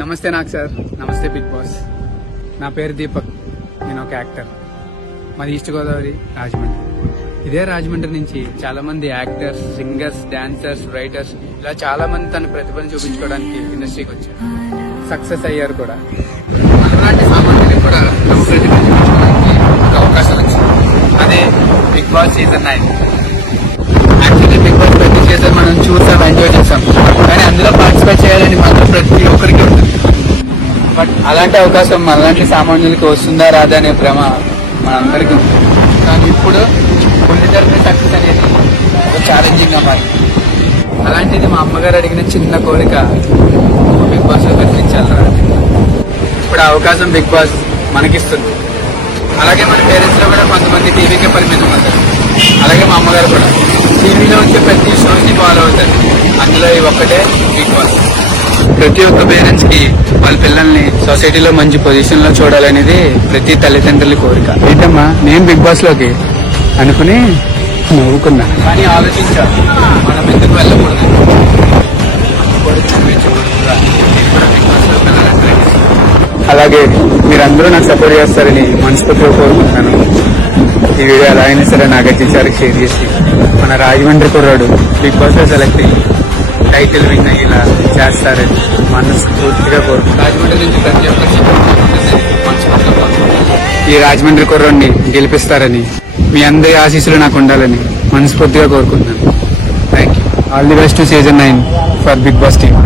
నమస్తే నాగ్ సార్, నమస్తే big boss. నా పేరు దీపక్, నేను ఒక యాక్టర్. మాది ఈస్ట్ గోదావరి, రాజమండ్రి. ఇదే రాజమండ్రి నుంచి చాలా మంది యాక్టర్స్, సింగర్స్, డాన్సర్స్, రైటర్స్ ఇలా చాలా మంది తన ప్రతిభను చూపించుకోవడానికి ఇండస్ట్రీకి వచ్చారు. సక్సెస్ అయ్యారు కూడా. అలాంటి సామాన్యులకు కూడా తమ ప్రతిభను చూపించుకోవడానికి ఒక అవకాశం వచ్చింది. అదే Bigg Boss season 9. Actually Bigg Boss ప్రతి సీజన్ మనం చూసాం, ఎంజాయ్ చేసాం. కానీ అందులో పార్టిసిపేట్ చేయాలని మాత్రం ప్రతి ఒక్కరికి ఉంటుంది. బట్ అలాంటి అవకాశం అలాంటి సామాన్యులకి వస్తుందా రాదా అనే భ్రమ మనందరికీ ఉంది. కానీ ఇప్పుడు కొన్నితరపు సక్సెస్ అనేది ఒక ఛాలెంజింగ్ గా మారింది. అలాంటిది మా అమ్మగారు అడిగిన చిన్న కోరిక బిగ్ బాస్ లో కనిపించాలరా. ఇప్పుడు ఆ అవకాశం బిగ్ బాస్ మనకిస్తుంది. అలాగే మన పేరెంట్స్ లో కూడా కొంతమంది టీవీకే పరిమితం అవుతారు. అలాగే మా అమ్మగారు కూడా టీవీలో వచ్చే ప్రతి షోస్ ని ఫాలో అవుతారు. అందులో ఈ ఒక్కటే బిగ్ బాస్. ప్రతి ఒక్క పేరెంట్స్ కి వాళ్ళ పిల్లల్ని సొసైటీలో మంచి పొజిషన్ లో చూడాలనేది ప్రతి తల్లిదండ్రుల కోరిక. ఏంటమ్మా నేను బిగ్ బాస్ లోకి అనుకుని నవ్వుకున్నా. కానీ ఆలోచించా, మనం ఎందుకు వెళ్ళకూడదు. అలాగే మీరందరూ నాకు సపోర్ట్ చేస్తారని మనస్ఫూర్తిగా కోరుకుంటున్నాను. ఈ వీడియో ఎలా అయినా సరే నాగార్జున షేర్ చేసి మన రాజమండ్రి కుర్రాడు బిగ్ బాస్ లో సెలెక్ట్ అయ్యి టైటిల్ విన్ అయ్యేలా చేస్తారని మనస్ఫూర్తిగా కోరుకుంటున్నాను. రాజమండ్రి నుంచి ప్రతి ఒక్కరికి ఈ రాజమండ్రి కుర్రాడిని గెలిపిస్తారని, మీ అందరి ఆశీస్సులు నాకు ఉండాలని మనస్ఫూర్తిగా కోరుకుంటున్నాను. Thank you. All the best to season 9 for Bigg Boss team.